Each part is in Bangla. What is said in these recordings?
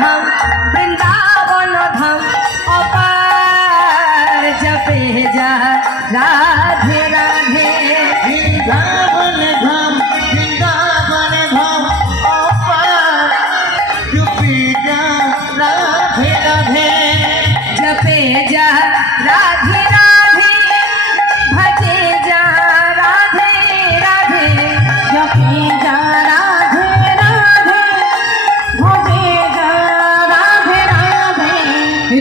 धाम वृंदावन धाम अपार जपे जा राधे राधे वृंदावन धाम अपार जपे जा राधे राधे जपे जा राधे राधे भजे जा राधे राधे जपे जा राधे राधे भजे जा राधे राधे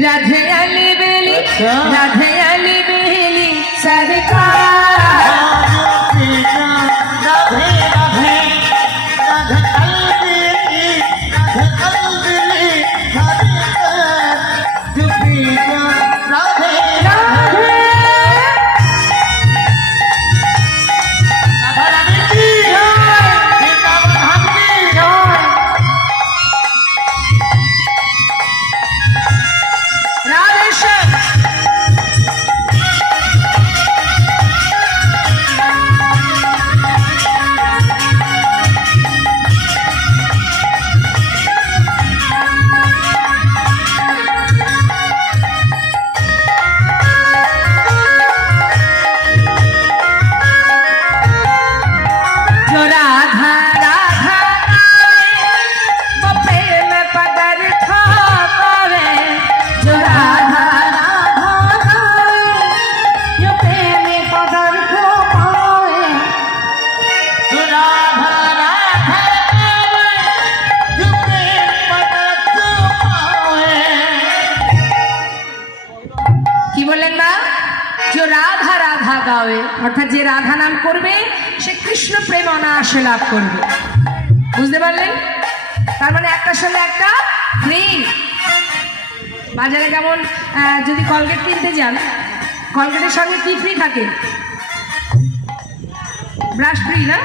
राधे अली बेली अच्छा। राधे अली बेली सरकार जपे जा राधे राधे राधे अलबेली राधे अलबेली जपे जा राधे राधे राधा रानी की वृंदावन धाम की राधेश्वर जो राधा राधा गावे वो प्रेम पदार्थ पावे जो राधा राधा गावे यो प्रेम पदार्थ पावे जो राधा राधा गावे जो प्रेम पदार्थ पावे কি বললেন না जो राधा राधा गावे অর্থাৎ যে রাধা নাম করবে সে কৃষ্ণ প্রেম অনায়াসে লাভ করবে বুঝতে পারলেন তার মানে একটার সঙ্গে একটা ফ্রি বাজারে যেমন যদি কলগেট কিনতে যান কলগেটের সঙ্গে কি ফ্রি থাকে ব্রাশ ফ্রি না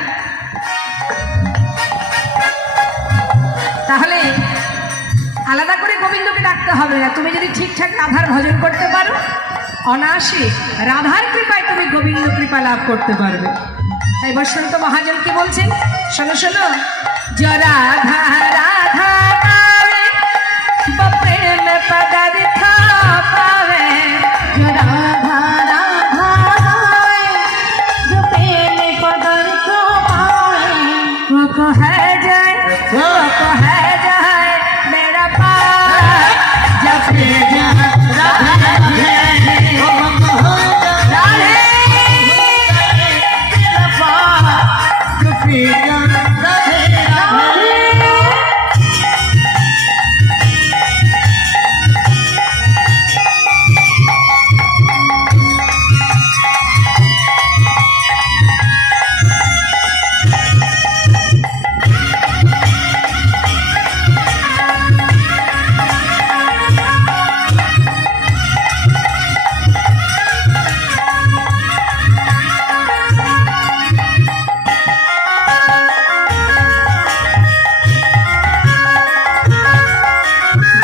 তাহলে আলাদা করে গোবিন্দকে ডাকতে হবে না তুমি যদি ঠিকঠাক রাধার ভজন করতে পারো অনায়াসে রাধার কৃপায় তুমি গোবিন্দ কৃপা লাভ করতে পারবে তাই বৈষ্ণব মহাজন কি বলছেন শোনো শোনো जो राधा राधा गावे वो प्रेम पदार्थ पावे जो राधा राधा गावे जो प्रेम पदार्थ पावे वो को है जाए वो को है जाए मेरा पार जपे जा राधे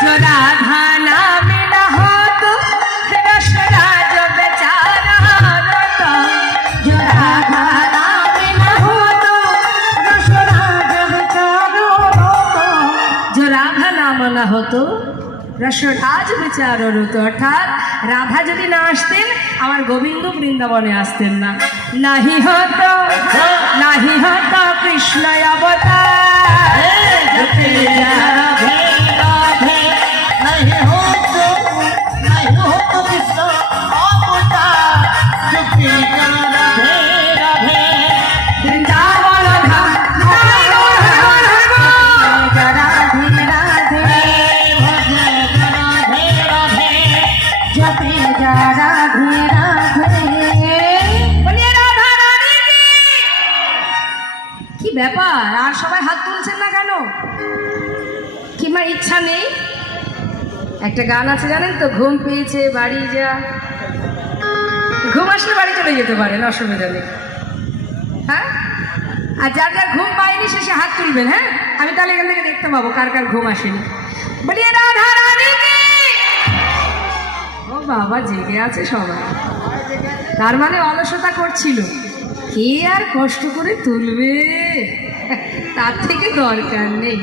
जो राधा नाम न हो तो रसराज बेचारा रोता जो राधा नाम न हो तो रसराज बेचारो रोता जो राधा नाम न হতো রসরাজ বেচারো রত অর্থাৎ রাধা যদি না আসতেন আমার গোবিন্দ বৃন্দাবনে আসতেন না নাহি হতো কৃষ্ণ অবতার जपे जा राधे राधे नहीं हो तो कृष्ण अवतार जपे जा राधे राधे वृंदावन धाम जा राधे राधे भजे जा राधे राधे जपे जा राधे राधे বলিয়ে রাধা রানী কি ব্যাপার আর সবাই হাত তুলছেন না কেন কিংবা ইচ্ছা নেই একটা গান আছে জানেন তো ঘুম পেয়েছে বাড়ি যা ঘুম আসলে বাড়ি চলে যেতে পারেন অসুবিধা নেই হ্যাঁ আর যার যার ঘুম পায়নি সে হাত তুলবেন হ্যাঁ আমি তাহলে এখান থেকে দেখতে পাবো কার কার ঘুম আসেনি বলিয়ে রাধা রানী ও বাবা জেগে আছে সবাই তার মানে অলসতা করছিল কে আর কষ্ট করে তুলবে তার থেকে দরকার নেই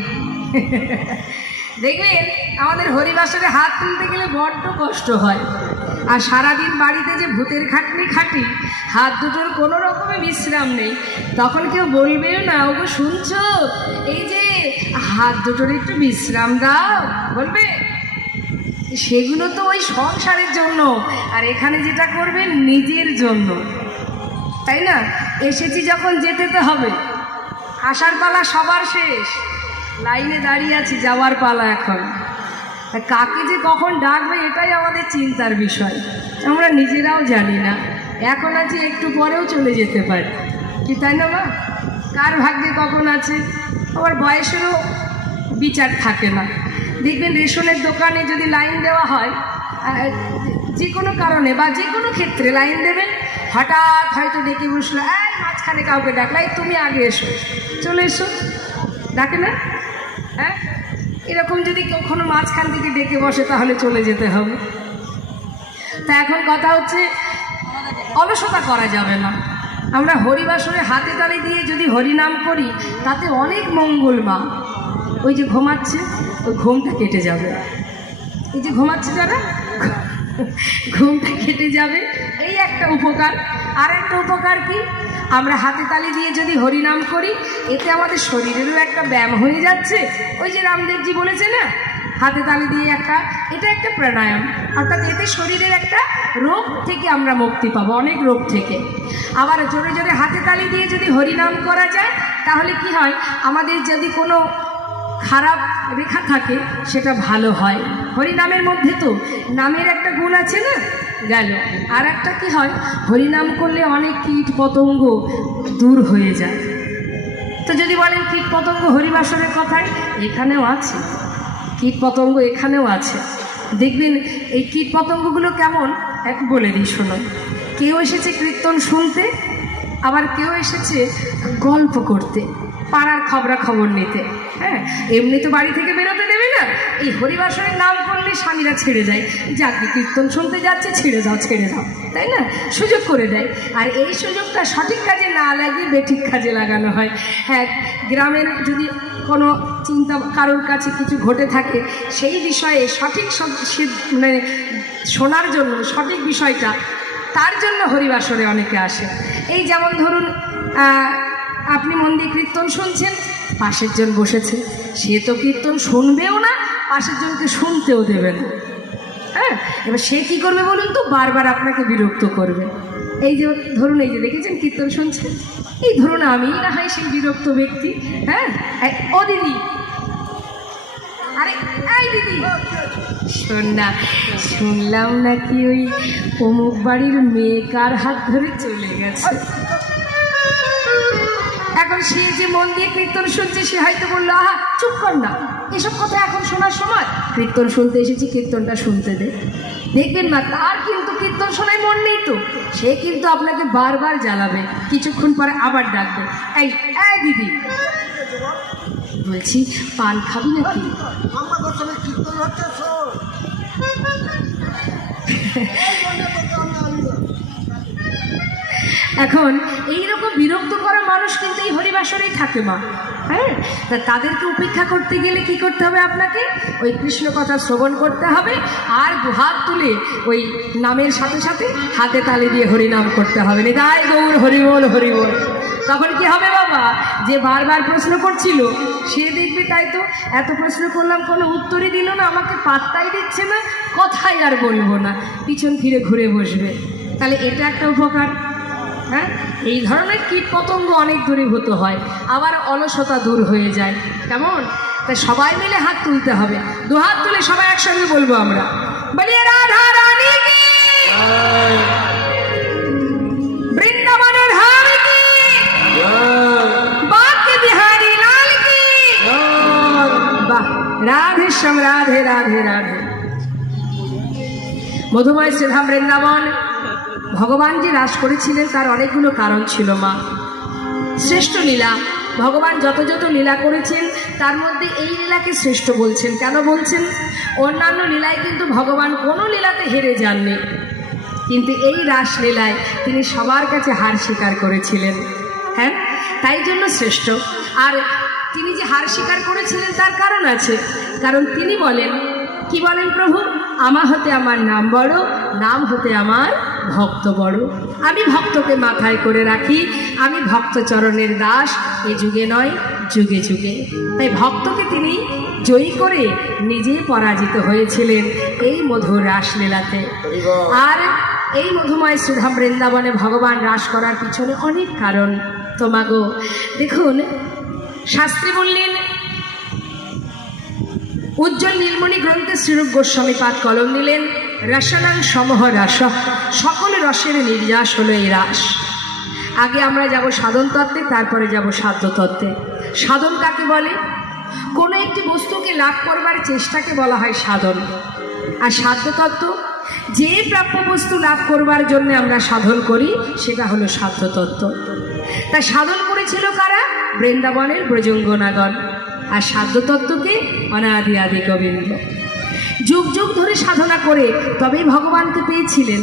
দেখবেন আমাদের হরিবাসরে হাত তুলতে গেলে বড্ড কষ্ট হয়। আর সারাদিন বাড়িতে যে ভূতের খাটনি খাটি, হাত দুটোর কোনো রকমে বিশ্রাম নেই, তখন কেউ বলবেও না, ওগো শুনছো, এই যে হাত দুটোর একটু বিশ্রাম দাও, বলবে? সেগুলো তো ওই সংসারের জন্য, আর এখানে যেটা করবেন নিজের জন্য, তাই না? এসেছি যখন যেতে তো হবে। আসার পালা সবার শেষ, লাইনে দাঁড়িয়ে আছি যাওয়ার পালা এখন। কাকে যে কখন ডাকবে এটাই আমাদের চিন্তার বিষয়, আমরা নিজেরাও জানি না। এখন আছি, একটু পরেও চলে যেতে পারি, কি তাই না মা? কার ভাগ্যে কখন আছে, আবার বয়সেরও বিচার থাকে না। দেখবেন রেশনের দোকানে যদি লাইন দেওয়া হয়, যে কোনো কারণে বা যে কোনো ক্ষেত্রে লাইন দেবেন, হঠাৎ হয়তো ডেকে বসলো, এই মাঝখানে কাউকে ডাকলাই, তুমি আগে এসো, চলে এসো, ডাকে না? হ্যাঁ, এরকম যদি কখনো মাঝখান থেকে ডেকে বসে তাহলে চলে যেতে হবে। তা এখন কথা হচ্ছে, অলসতা করা যাবে না। আমরা হরিবাসরে হাতে তালি দিয়ে যদি হরিনাম করি, তাতে অনেক মঙ্গল মা। ওই যে ঘুমাচ্ছে, ওই ঘুমটা কেটে যাবে। এই যে ঘুমাচ্ছে যারা, ঘুমটা কেটে যাবে, এই একটা উপকার। আর একটা উপকার কি, আমরা হাতে তালি দিয়ে যদি হরিনাম করি, এতে আমাদের শরীরেরও একটা ব্যায়াম হয়ে যাচ্ছে। ওই যে রামদেবজি বলেছে না, হাতে তালি দিয়ে এটা একটা প্রাণায়াম, অর্থাৎ এতে শরীরের একটা রোগ থেকে আমরা মুক্তি পাবো, অনেক রোগ থেকে। আবার জোরে জোরে হাতে তালি দিয়ে যদি হরিনাম করা যায়, তাহলে কি হয়, আমাদের যদি কোনো খারাপ রেখা থাকে সেটা ভালো হয়। হরিনামের মধ্যে তো নামের একটা গুণ আছে না, গেল। আর একটা কি হয়, হরিনাম করলে অনেক কীট পতঙ্গ দূর হয়ে যায়। তো যদি বলেন কীট পতঙ্গ হরিবাসরের কথায়, এখানেও আছে কীট পতঙ্গ, এখানেও আছে। দেখবেন এই কীট পতঙ্গগুলো কেমন, এক বলে দিই শোনো। কেউ এসেছে কীর্তন শুনতে, আবার কেউ এসেছে গল্প করতে, পাড়ার খবরাখবর নিতে। হ্যাঁ, এমনি তো বাড়ি থেকে বেরোতে দেবে না, এই হরিবাসরের নাম করলে স্বামীরা ছেড়ে যায়, যাকে কীর্তন শুনতে যাচ্ছে ছেড়ে দাও ছেড়ে দাও, তাই না? সুযোগ করে দেয়। আর এই সুযোগটা সঠিক কাজে না লাগিয়ে বেঠিক কাজে লাগানো হয়। হ্যাঁ, গ্রামের যদি কোনো চিন্তা কারোর কাছে কিছু ঘটে থাকে, সেই বিষয়ে সঠিক মানে শোনার জন্য সঠিক বিষয়টা, তার জন্য হরিবাসরে অনেকে আসে। এই যেমন ধরুন, আপনি মন দিয়ে কীর্তন শুনছেন, পাশের জন বসেছে, সে তো কীর্তন শুনবেও না, পাশের জনকে শুনতেও দেবে না। হ্যাঁ, এবার সে কী করবে বলুন তো, বারবার আপনাকে বিরক্ত করবে। এই যে ধরুন, এই যে দেখেছেন কীর্তন শুনছেন, এই ধরুন আমি না হয় সেই বিরক্ত ব্যক্তি। হ্যাঁ, ও দিদি, আরে এই দিদি শোন না, শুনলাম নাকি ওই অমুক বাড়ির মেয়ে কার হাত ধরে চলে গেছে। এখন সে যে মন দিয়ে কীর্তন শুনছে, সে হয়তো বললো, আহা চুপ কর না, এসব কথা এখন শোনার সময়, কীর্তন শুনতে এসেছি, কীর্তনটা শুনতে দে। দেখবেন না, তার কিন্তু কীর্তন শোনায় মন নেই তো, সে কিন্তু আপনাকে বারবার জ্বালাবে, কিছুক্ষণ পরে আবার ডাকবে, এই এই দিদি, বলছি পান খাবি নাকি? এখন এইরকম বিরক্ত করা মানুষ কিন্তু এই হরিবাসরেই থাকে মা। হ্যাঁ, তা তাদেরকে উপেক্ষা করতে গেলে কি করতে হবে, আপনাকে ওই কৃষ্ণ কথা শ্রবণ করতে হবে, আর দুহাত তুলে ওই নামের সাথে সাথে হাতে তালি দিয়ে হরিনাম করতে হবে, নিতাই গৌর হরিবোল হরিবোল। তখন কি হবে বাবা, যে বারবার প্রশ্ন করছিল, সে দেখবে তাই তো এত প্রশ্ন করলাম কোনো উত্তরই দিল না, আমাকে পাত্তাই দিচ্ছে না, কথাই আর বলবো না, পিছন ফিরে ঘুরে বসবে। তাহলে এটা একটা উপকার। হ্যাঁ, এই ধরনের কীট পতঙ্গ অনেক দূরীভূত হয়, আবার অলসতা দূর হয়ে যায়। কেমন? তাই সবাই মিলে হাত তুলতে হবে, দু হাত তুলে সবাই একসঙ্গে বলবো আমরা, বলিয়ে রাধা রানী কি, বৃন্দাবনের ধাম কি, বাঁকে বিহারী লাল কি। বাহ, রাধে শ্যাম, রাধে রাধে রাধে। মধুময় শ্রীধাম বৃন্দাবন ভগবান যে রাস করেছিলেন, তার অনেকগুলো কারণ ছিল মা। শ্রেষ্ঠ লীলা, ভগবান যত যত লীলা করেছেন, তার মধ্যে এই লীলাকে শ্রেষ্ঠ বলছেন। কেন বলছেন? অন্যান্য লীলায় কিন্তু ভগবান কোনো লীলাতে হেরে যাননি, কিন্তু এই রাসলীলায় তিনি সবার কাছে হার স্বীকার করেছিলেন। হ্যাঁ, তাই জন্য শ্রেষ্ঠ। আর তিনি যে হার স্বীকার করেছিলেন তার কারণ আছে। কারণ তিনি বলেন, কি বলেন প্রভু, আমার হতে আমার নাম বড়, নাম হতে আমার ভক্ত বড়। আমি ভক্তকে মাথায় করে রাখি, আমি ভক্ত চরণের দাস, এ যুগে নয় যুগে যুগে। তাই ভক্তকে তিনি জয়ী করে নিজে পরাজিত হয়েছিলেন এই মধুর রাসলীলাতে। আর এই মধুময় শ্রীধাম বৃন্দাবনে ভগবান রাস করার পিছনে অনেক কারণ। তোমাগো দেখুন, শাস্ত্রী বললেন, উজ্জ্বল নীলমণি গ্রন্থে শ্রীরূপ গোস্বামী পাদ কলম দিলেন, রসানাং সমহ রাস, সকল রসের নির্যাস হলো এই রাস। আগে আমরা যাব সাধন তত্ত্বে, তারপরে যাব সাধ্য তত্ত্বে। সাধন কাকে বলে? কোনো একটি বস্তুকে লাভ করবার চেষ্টাকে বলা হয় সাধন। আর সাধ্য তত্ত্ব, যে প্রাপ্য বস্তু লাভ করবার জন্য আমরা সাধন করি, সেটা হলো সাধ্য তত্ত্ব। তা সাধন করেছিল কারা? বৃন্দাবনের ব্রজঙ্গনাগণ। আর সাধ্য তত্ত্বকে অনাদি আদি গোবিন্দ যুগ যুগ ধরে সাধনা করে তবেই ভগবানকে পেয়েছিলেন।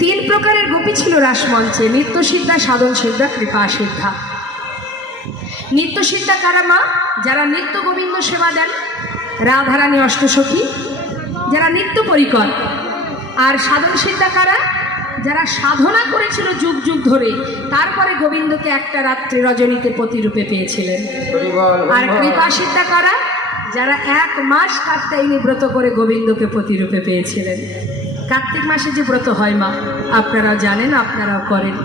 3 প্রকারের গোপী ছিল রাসমঞ্চে, নিত্য সিদ্ধা, সাধন সিদ্ধা, কৃপা সিদ্ধা। নিত্য সিদ্ধা কারা মা? যারা নিত্য গোবিন্দ সেবা দেন, রাধারানী অষ্টসখী, যারা নিত্য পরিকর। আর সাধন সিদ্ধা কারা? যারা সাধনা করেছিল যুগ যুগ ধরে, তারপরে গোবিন্দকে একটা রাত্রে রজনীতে প্রতিরূপে পেয়েছিলেন। আর কৃপা সিদ্ধা কারা? যারা 1 মাস কাত্যায়নী ব্রত করে গোবিন্দকে প্রতিরূপে পেয়েছিলেন। কার্তিক মাসে যে ব্রত হয় মা, আপনারাও জানেন, আপনারাও করেন।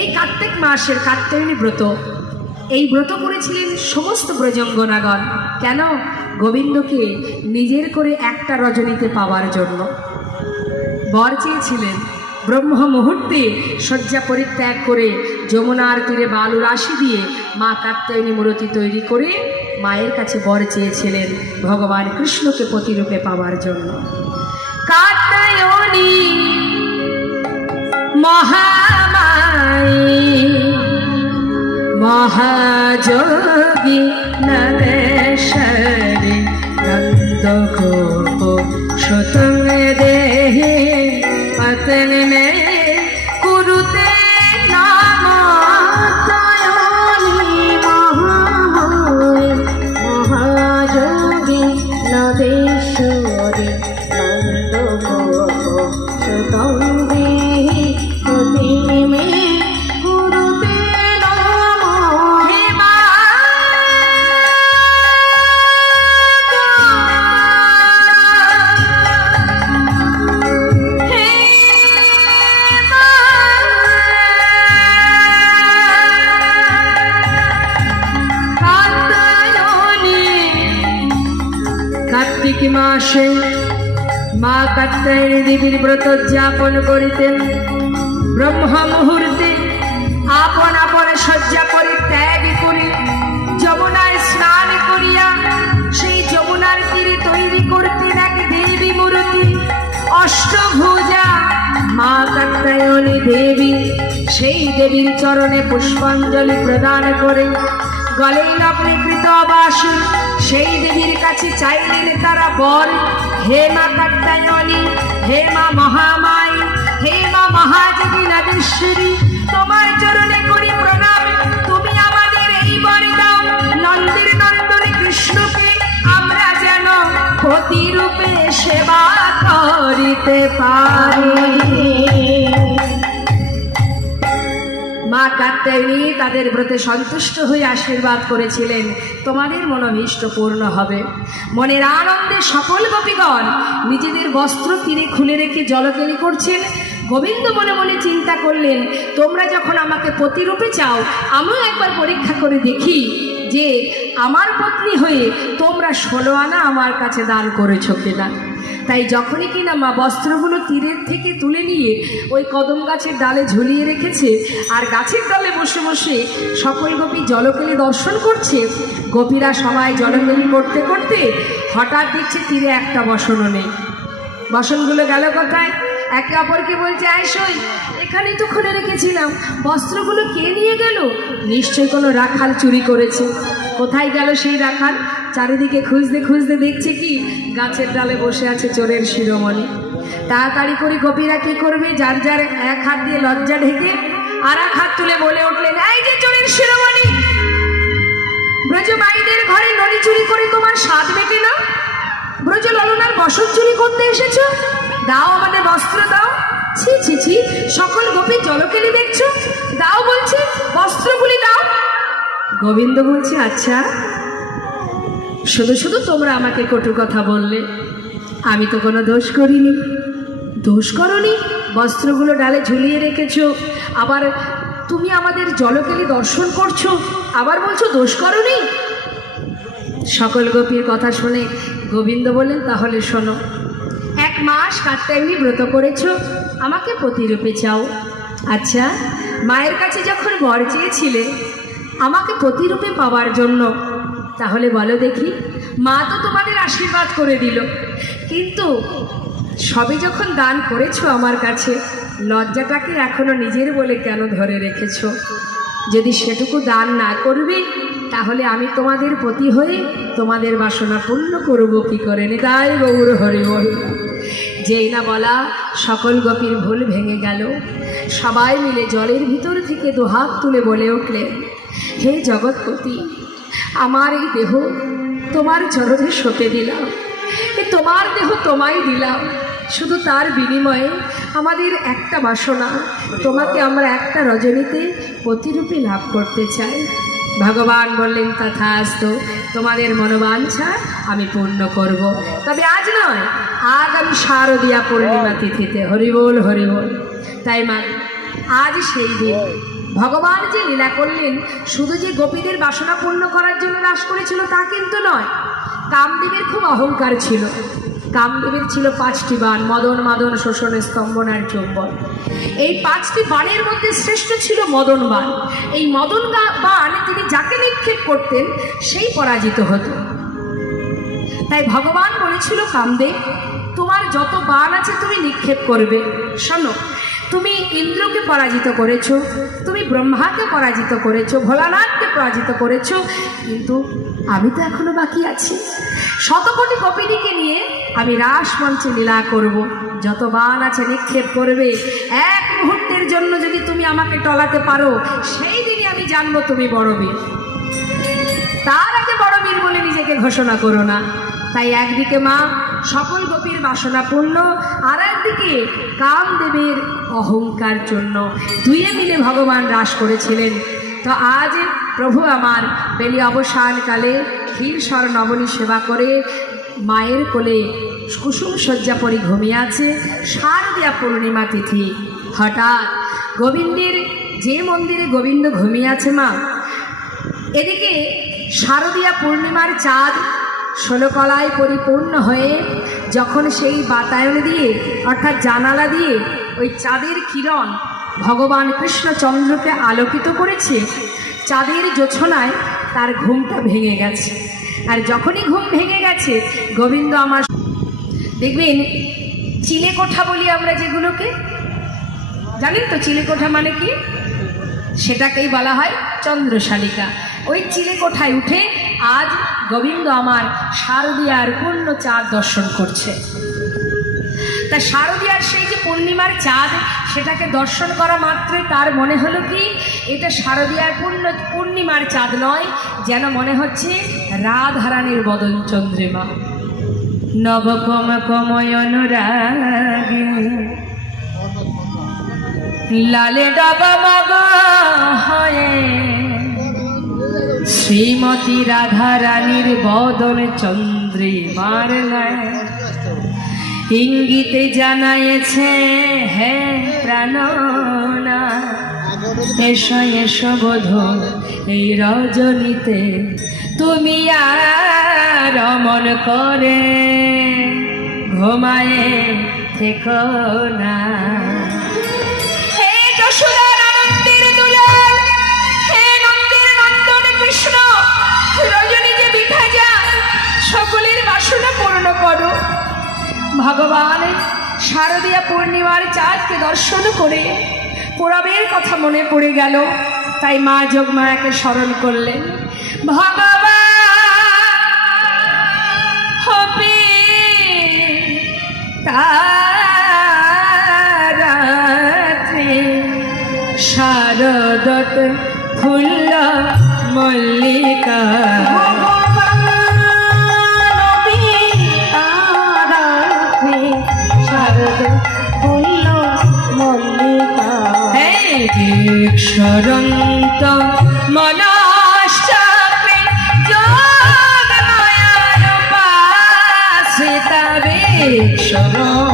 এই কার্তিক মাসের কাত্যায়নী ব্রত, এই ব্রত করেছিলেন সমস্ত ব্রজঙ্গনাগণ। কেন? গোবিন্দকে নিজের করে একটা রজনীতে পাওয়ার জন্য। বর চেয়েছিলেন, ব্রহ্ম মুহূর্তে শয্যা পরিত্যাগ করে যমুনার তীরে বালু রাশি দিয়ে মা কাত্যায়নী মূর্তি তৈরি করে মায়ের কাছে বর চেয়েছিলেন ভগবান কৃষ্ণকে প্রতিরূপে পাওয়ার জন্য। কাত্যায়নী মহামায়ী মহাযোগী নরেশ্বরী নন্দগোপ সুতং দেহে পত্নী মে কুরুতে নামাত্যায়নী মহামায়ী মহাযোগী নরেশ্বরী নন্দগোপ সুতং দেহে পত্নী মে কুরুতে কার্তিক মাসে মা কাত্যায়নী দেবীর ব্রত উদযাপন করিতেন। ব্রহ্ম মুহূর্তে আপন আপন শয্যা পরিত্যাগ করি যমুনায় স্নান করিয়া সেই যমুনার তীরে তৈরি করতেন এক দেবী মূর্তি, অষ্টভুজা মা কাত্যায়নী দেবী। সেই দেবীর চরণে পুষ্পাঞ্জলি প্রদান করে গলে লগ্নে কৃত বাসী সেই দেবীর কাছে চাইলেন তারা বর। হে মা কাত্যায়নী, হে মা মহামায়ী, হে মা মহাযোগী নদেশ্বরী, তোমার চরণে করি প্রণাম, তুমি আমাদের এই বর দাও, নন্দের নন্দনে কৃষ্ণকে আমরা যেন প্রতিরূপে সেবা করিতে পারি। মা কাত্যায়নী তাদের ব্রতে সন্তুষ্ট হয়ে আশীর্বাদ করেছিলেন, তোমাদের মনোভীষ্ট পূর্ণ হবে। মনের আনন্দে সকল গোপীগণ নিজেদের বস্ত্র তীরে খুলে রেখে জলকেলি করছেন। গোবিন্দ মনে মনে চিন্তা করলেন, তোমরা যখন আমাকে প্রতিরূপে চাও, আমিও একবার পরীক্ষা করে দেখি যে আমার পত্নী হয়ে তোমরা 16 আনা আমার কাছে দান করেছ কিনা। তাই যখনই কিনা মা বস্ত্রগুলো তীরের থেকে তুলে নিয়ে ওই কদম গাছের ডালে ঝুলিয়ে রেখেছে, আর গাছের ডালে বসে বসে সকল গোপী জলকেলি দর্শন করছে, গোপীরা সবাই জলকেলি করতে করতে হঠাৎ দেখছে তীরে একটা বসনও নেই। বসনগুলো গেল কোথায়? একে অপরকে বলছে, আইসই, এখানেই তো খুলে রেখেছিলাম, বস্ত্রগুলো কে নিয়ে গেল? নিশ্চয়ই কোনো রাখাল চুরি করেছে। কোথায় গেল সেই রাখাল? চারিদিকে খুঁজতে খুঁজতে দেখছে কি গাছের ডালে বসে আছে চোরের শিরোমণি। তাড়াতাড়ি করে গোপীরা কি করবে, যার যার এক হাত দিয়ে লজ্জা ঢেকে আর এক হাত তুলে বলে উঠলেন, এই যে চোরের শিরোমণি, ব্রজমাইদের ঘরে নড়ি চুরি করে তোমার স্বাদ মেটে না? করতে এসেছো? দাও আমাদের বস্ত্র দাও। ছি ছি ছি, সকল গোপী জলকেলি দেখছো, দাও বলছে, বস্ত্রগুলি দাও। গোবিন্দ বলছে, আচ্ছা শুধু শুধু তোমরা আমাকে কটু কথা বললে, আমি তো কোনো দোষ করিনি। দোষ করনি? বস্ত্রগুলো ডালে ঝুলিয়ে রেখেছো, আবার তুমি আমাদের জলকেলি দর্শন করছো, আবার বলছো দোষ করনি। সকল গোপীর কথা শুনে গোবিন্দ বললেন, তাহলে শোনো, 1 মাস কাত্যায়নী ব্রত করেছো, আমাকে প্রতিরূপে চাও। আচ্ছা, মায়ের কাছে যখন বর চেয়েছিলে আমাকে প্রতিরূপে পাওয়ার জন্য, তাহলে বলো দেখি, মা তো তোমাদের আশীর্বাদ করে দিল, কিন্তু সবে যখন দান করেছো আমার কাছে, লজ্জাটাকে এখনো নিজের বলে কেন ধরে রেখেছো? যদি সেটুকু দান না করবে, তাহলে আমি তোমাদের পতি হয়ে তোমাদের বাসনা পূর্ণ করব কি করে? নিতাই গৌর হরি বল। যেই না বলা, সকল গোপীর ভুল ভেঙে গেল। সবাই মিলে জলের ভিতর থেকে দুহাত তুলে বলে উঠলেন, হে জগৎপতি, আমার এই দেহ তোমার চরণে সঁপে দিলাম, তোমার দেহ তোমায় দিলাম, শুধু তার বিনিময়ে আমাদের একটা বাসনা, তোমাকে আমরা একটা রজনীতে প্রতিরূপে লাভ করতে চাই। ভগবান বললেন, তথাস্তু, তোমাদের মনোবাঞ্ছা আমি পূর্ণ করব, তবে আজ নয়, আগামী শারদীয়া পূর্ণিমা তিথিতে। হরিবোল হরিবোল। তাই মা, আজ সেই দিন ভগবান যে লীলা করলেন, শুধু যে গোপীদের বাসনা পূর্ণ করার জন্য রাস করেছিল তা কিন্তু নয়। কামদেবের খুব অহংকার ছিল। কামদেবের ছিল 5টি বাণ, মদন মাদন শোষণ স্তম্ভন আর চুম্বন। এই 5টি বাণের মধ্যে শ্রেষ্ঠ ছিল মদন বাণ। এই মদন বাণ তিনি যাকে নিক্ষেপ করতেন সেই পরাজিত হতো। তাই ভগবান বলেছিল, কামদেব, তোমার যত বাণ আছে তুমি নিক্ষেপ করবে। শোনো, তুমি ইন্দ্রকে পরাজিত করেছো, তুমি ব্রহ্মাকে পরাজিত করেছো, ভোলানাথকে পরাজিত করেছো, কিন্তু আমি তো এখনো বাকি আছি। শতকোটি গোপিনীকে নিয়ে আমি রাস মঞ্চে লীলা করব। যত বাণ আছে নিক্ষেপ করবে। 1 মুহূর্তের জন্য যদি তুমি আমাকে টলাতে পারো, সেই দিনই আমি জানবো তুমি বড় বীর। তার আগে বড় বীর বলে নিজেকে ঘোষণা করো না। তাই একদিকে মা সকল গোপীর বাসনা পূর্ণ, আর একদিকে কামদেবের অহংকার জন্য, দুইয়ে মিলে ভগবান রাস করেছিলেন। তো আজ প্রভু আমার বেলি অবসানকালে ক্ষীরসর নবনী সেবা করে মায়ের কোলে কুসুম শয্যা পরি ঘুমিয়ে আছে। শারদীয়া পূর্ণিমা তিথি। হঠাৎ গোবিন্দের যে মন্দিরে গোবিন্দ ঘুমিয়ে আছে মা, এদিকে শারদীয়া পূর্ণিমার চাঁদ 16 কলায় পরিপূর্ণ হয়ে যখন সেই বাতায়ন দিয়ে, অর্থাৎ জানালা দিয়ে ওই চাঁদের কিরণ ভগবান কৃষ্ণচন্দ্রকে আলোকিত করেছে, চাঁদের জোছনায় তার ঘুমটা ভেঙে গেছে। আর যখনই ঘুম ভেঙে গেছে, গোবিন্দ আমার, দেখবেন চিলেকোঠা বলি আমরা যেগুলোকে, জানেন তো চিলেকোঠা মানে কি? সেটাকেই বলা হয় চন্দ্রশালিকা। ওই চিলেকোঠায় উঠে আজ গোবিন্দ আমার শারদীয়ার পূর্ণ চাঁদ দর্শন করছে। তা শারদীয়ার সেই যে পূর্ণিমার চাঁদ, সেটাকে দর্শন করা মাত্রই তার মনে হলো কি, এটা শারদীয়ার পূর্ণিমার চাঁদ নয়, যেন মনে হচ্ছে রাধারানীর বদন চন্দ্রিমা। নবকম কময়নুরাগে লালে ডগমগ হয়ে শ্রীমতী রাধারানীর বদন চন্দ্রিমার ন্যায় ইঙ্গিতে জানাইছে, হে প্রাণনা, এসো এসো বধূ এই রজনীতে, তুমি আর অমন করে ঘুমায়ে থেকো না। হে যশোদার আনন্দের দুলাল, হে নন্দের নন্দন কৃষ্ণ, রজনী যে বিধা যায়, সকলের বাসনা পূর্ণ করো। ভগবান শারদীয়া পূর্ণিমার চাঁদকে দর্শন করে পূরবের কথা মনে পড়ে গেল। তাই মা যোগমায়াকে স্মরণ করলেন। ভগবান হবে তারাত্রে শারদত ফুল্ল মল্লিকা, সরন্ত মনশ্চক্রে যোগ নয়ন পাশে তবে সরন্ত